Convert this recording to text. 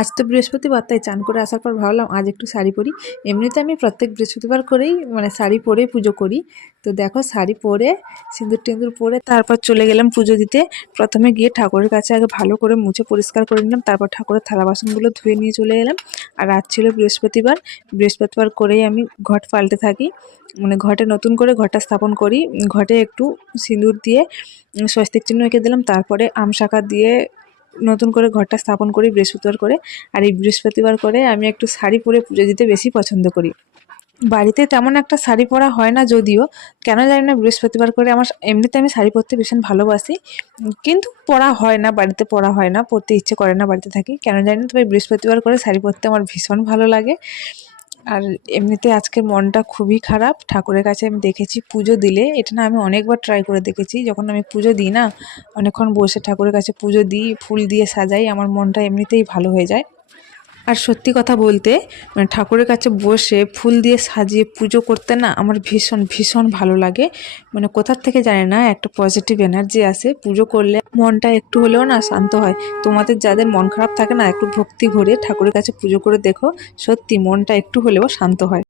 আজ তো বৃহস্পতিবার, তাই চান করে আসার পর ভাবলাম আজ একটু শাড়ি পরি। এমনিতে আমি প্রত্যেক বৃহস্পতিবার করেই শাড়ি পরেই পুজো করি। তো দেখো শাড়ি পরে সিঁদুর টিঁদুর পরে তারপর চলে গেলাম পুজো দিতে। প্রথমে গিয়ে ঠাকুরের কাছে আগে ভালো করে মুছে পরিষ্কার করে নিলাম, তারপর ঠাকুরের থালা বাসনগুলো ধুয়ে নিয়ে চলে এলাম। আর আজ ছিল বৃহস্পতিবার, বৃহস্পতিবার করেই আমি ঘট পাল্টে থাকি, ঘটে নতুন করে ঘরটা স্থাপন করি। ঘটে একটু সিঁদুর দিয়ে স্বস্তিক চিহ্ন এঁকে দিলাম, তারপরে আম শাখা দিয়ে নতুন করে ঘরটা স্থাপন করি বৃহস্পতিবার করে। আর এই বৃহস্পতিবার করে আমি একটু শাড়ি পরে পুজো দিতে বেশি পছন্দ করি। বাড়িতে তেমন একটা শাড়ি পরা হয় না, যদিও কেন জানি না বৃহস্পতিবার করে আমার এমনিতে আমি শাড়ি পরতে ভীষণ ভালোবাসি, কিন্তু পরা হয় না, বাড়িতে পরা হয় না, পরতে ইচ্ছে করে না, বাড়িতে থাকি কেন জানি না। তবে বৃহস্পতিবার করে শাড়ি পরতে আমার ভীষণ ভালো লাগে। আর এমনিতে আজকের মনটা খুবই খারাপ। ঠাকুরের কাছে আমি দেখেছি পুজো দিলে, এটা না আমি অনেকবার ট্রাই করে দেখেছি, যখন আমি পুজো দিই না অনেকক্ষণ বসে ঠাকুরের কাছে পুজো দিই, ফুল দিয়ে সাজাই, আমার মনটা এমনিতেই ভালো হয়ে যায়। আর সত্যি কথা বলতে ঠাকুরের কাছে বসে ফুল দিয়ে সাজিয়ে পুজো করতে না আমার ভীষণ ভীষণ ভালো লাগে। কোথার থেকে জানি না একটা পজিটিভ এনার্জি আসে, পুজো করলে মনটা একটু হলেও না শান্ত হয়। তোমাদের যাদের মন খারাপ থাকে না, একটু ভক্তি ভরে ঠাকুরের কাছে পুজো করে দেখো, সত্যি মনটা একটু হলেও শান্ত হয়।